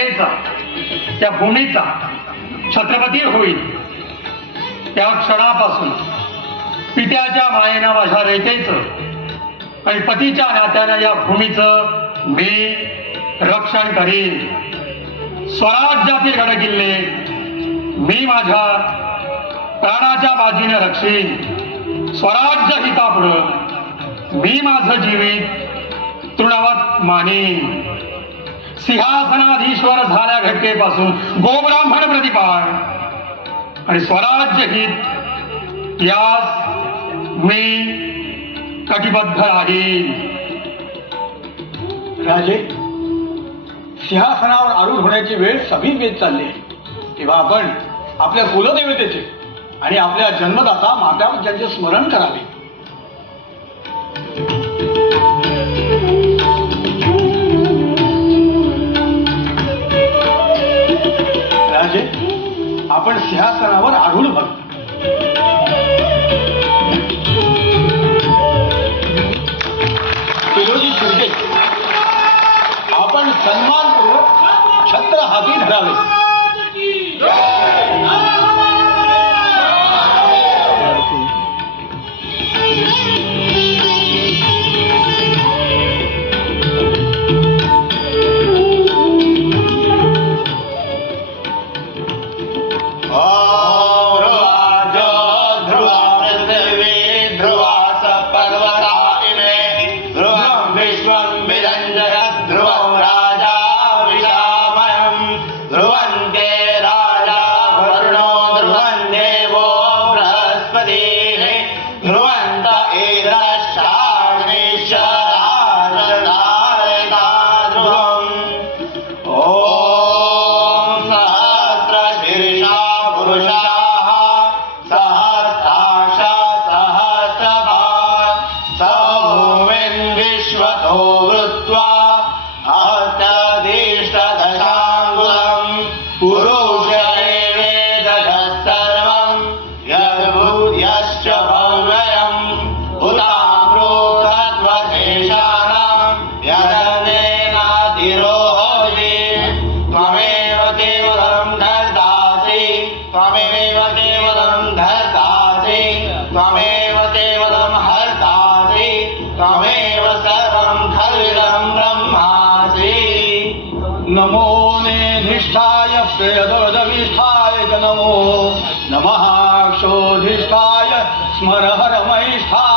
त्या भूमीचा छत्रपती होईल त्या क्षणापासून पित्याच्या मायेनं माझ्या रेतेचं आणि पतीच्या नात्यानं या भूमीचं मी रक्षण करीन. स्वराज्यातील गडकिल्ले मी माझ्या प्राणाच्या बाजीने रक्षीन. स्वराज्य हितापुढं मी माझं जीवित तृणवत मानेन. सिंहासनाधीश्वर झाल्या घटकेपासून गोब्राह्मण प्रतिपाळ आणि स्वराज्य हित यास मी कटिबद्ध आहे. राजे, सिंहासनावर आरूढ होण्याची वेळ समीप येत चालली आहे, तेव्हा आपण आपल्या कुलदेवतेचे आणि आपल्या जन्मदाता मातापित्यांचे स्मरण करावे. राजे, आपण सिंहासनावर आरूढ व्हावे. विरोधी शिर्के, आपण सन्मानपूर्वक छत्र हाती धरावे. नमो नेधिष्ठाय प्रियदविष्ठाय नमो नमः क्षोधिष्ठाय स्मरहरमैष्ठाय